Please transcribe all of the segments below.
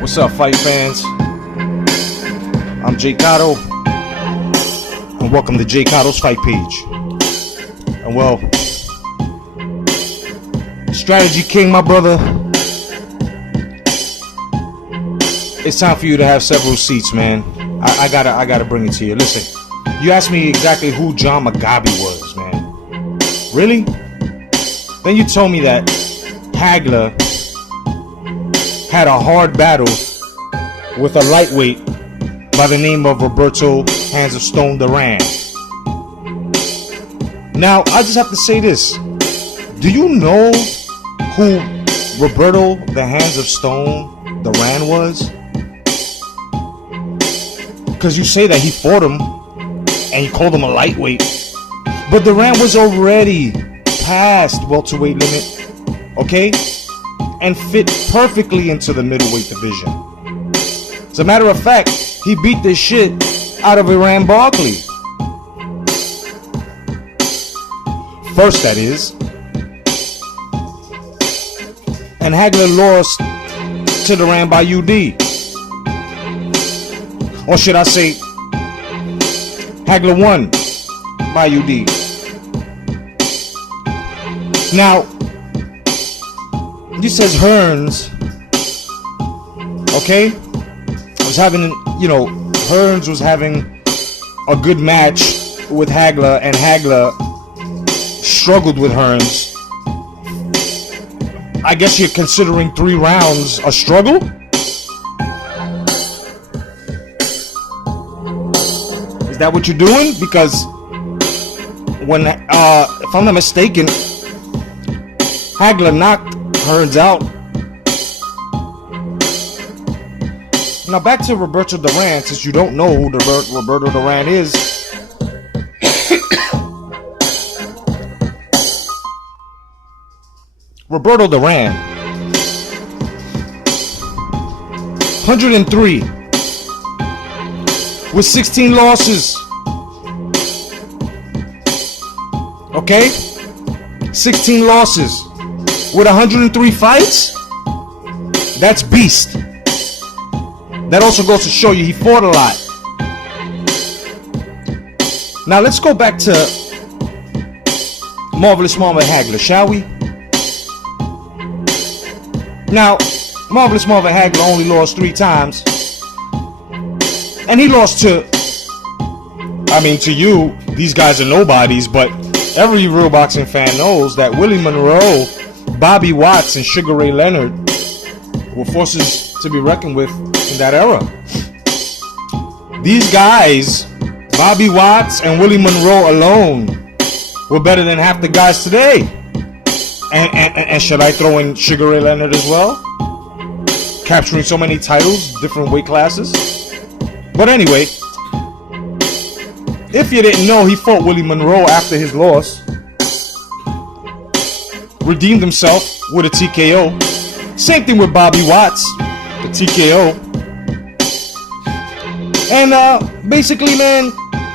What's up, fight fans? I'm J.Cotto, and welcome to J.Cotto's Fight Page. And well, Strategy King, my brother, it's time for you to have several seats, man. I gotta bring it to you. Listen, you asked me exactly who John Mugabe was, man. Really? Then you told me that Hagler had a hard battle with a lightweight by the name of Roberto Hands of Stone Duran. Now, I just have to say this. Do you know who Roberto the Hands of Stone Duran was? Because you say that he fought him and you called him a lightweight. But Duran was already past welterweight limit, okay? And fit perfectly into the middleweight division. As a matter of fact, he beat this shit out of Iran Barkley. First, that is. And Hagler lost to Duran by UD. Or should I say, Hagler won by UD. Now, you says Hearns, okay? Was having, Hearns was having a good match with Hagler, and Hagler struggled with Hearns. I guess you're considering 3 rounds a struggle? Is that what you're doing? Because when, if I'm not mistaken, Hagler knocked Hearns out. Now back to Roberto Duran, since you don't know who Roberto Duran is. Roberto Duran, 103 with 16 losses. Okay? 16 losses with 103 fights? That's beast. That also goes to show you he fought a lot. Now let's go back to Marvelous Marvin Hagler, shall we? Now, Marvelous Marvin Hagler only lost 3 times. And he lost to you, these guys are nobodies, but every real boxing fan knows that Willie Monroe, Bobby Watts, and Sugar Ray Leonard were forces to be reckoned with in that era. These guys, Bobby Watts and Willie Monroe alone, were better than half the guys today. And should I throw in Sugar Ray Leonard as well? Capturing so many titles, different weight classes. But anyway, if you didn't know, he fought Willie Monroe after his loss. Redeemed himself with a TKO. Same thing with Bobby Watts, the TKO. And basically, man,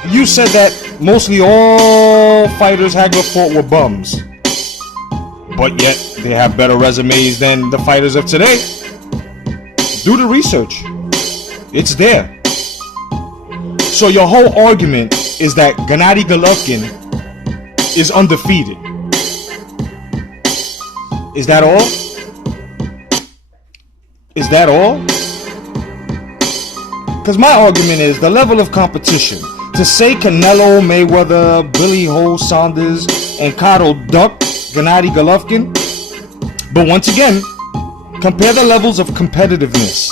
you said that mostly all fighters Hagler fought were bums. But yet, they have better resumes than the fighters of today. Do the research. It's there. So your whole argument is that Gennady Golovkin is undefeated. Is that all? Is that all? Because my argument is the level of competition. To say Canelo, Mayweather, Billy Ho, Saunders, and Cotto ducked Gennady Golovkin. But once again, compare the levels of competitiveness.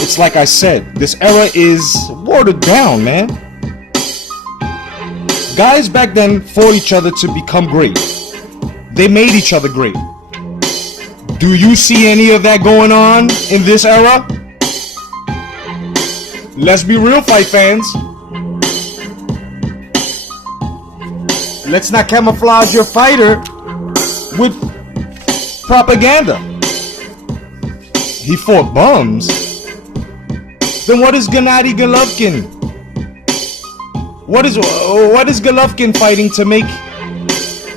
It's like I said, this era is watered down, man. Guys back then fought each other to become great. They made each other great. Do you see any of that going on in this era? Let's be real, fight fans. Let's not camouflage your fighter with propaganda. He fought bums. Then what is Gennady Golovkin? What is Golovkin fighting to make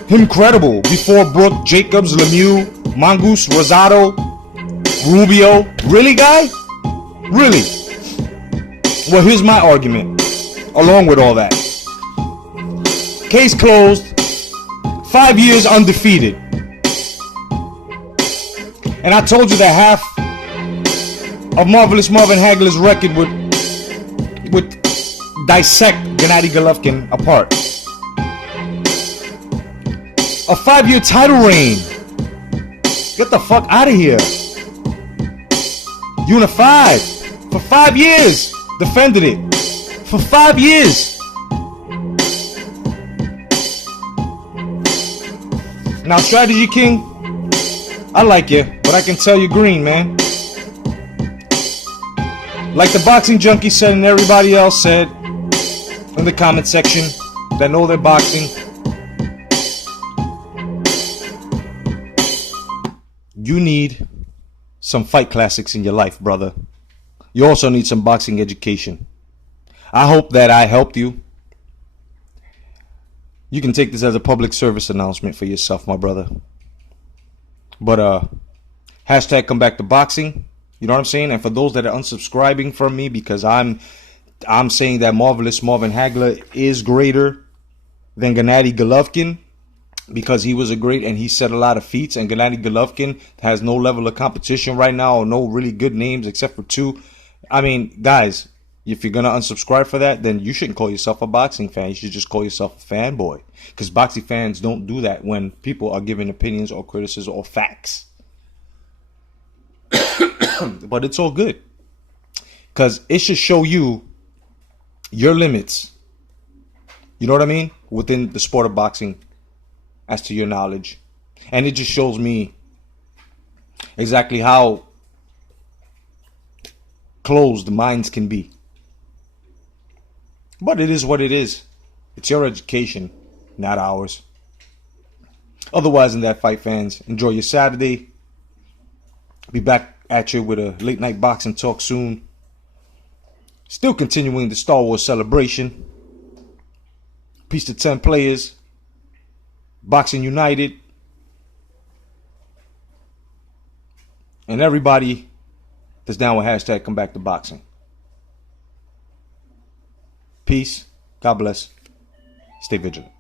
him credible before Brooke, Jacobs, Lemieux, Mongoose, Rosado, Rubio. Really, guy? Really? Well, here's my argument. Along with all that. Case closed. 5 years undefeated. And I told you that half of Marvelous Marvin Hagler's record would dissect Gennady Golovkin apart. A 5-year title reign. Get the fuck out of here. Unified. For 5 years. Defended it. For 5 years. Now, Strategy King, I like you, but I can tell you green, man. Like the Boxing Junkie said and everybody else said in the comment section that know their boxing, you need some fight classics in your life, brother. You also need some boxing education. I hope that I helped you. You can take this as a public service announcement for yourself, my brother. But hashtag come back to boxing. You know what I'm saying? And for those that are unsubscribing from me because I'm saying that Marvelous Marvin Hagler is greater than Gennady Golovkin because he was a great and he set a lot of feats, and Gennady Golovkin has no level of competition right now or no really good names except for two. I mean, guys, if you're going to unsubscribe for that, then you shouldn't call yourself a boxing fan. You should just call yourself a fanboy. Because boxing fans don't do that when people are giving opinions or criticism or facts. But it's all good. Because it should show you your limits. You know what I mean? Within the sport of boxing as to your knowledge. And it just shows me exactly how closed minds can be. But it is what it is. It's your education, not ours. Otherwise, in that, fight fans, enjoy your Saturday. Be back at you with a late night boxing talk soon. Still continuing the Star Wars celebration. Peace to 10 players. Boxing United. And everybody that's down with hashtag come back to boxing. Peace. God bless. Stay vigilant.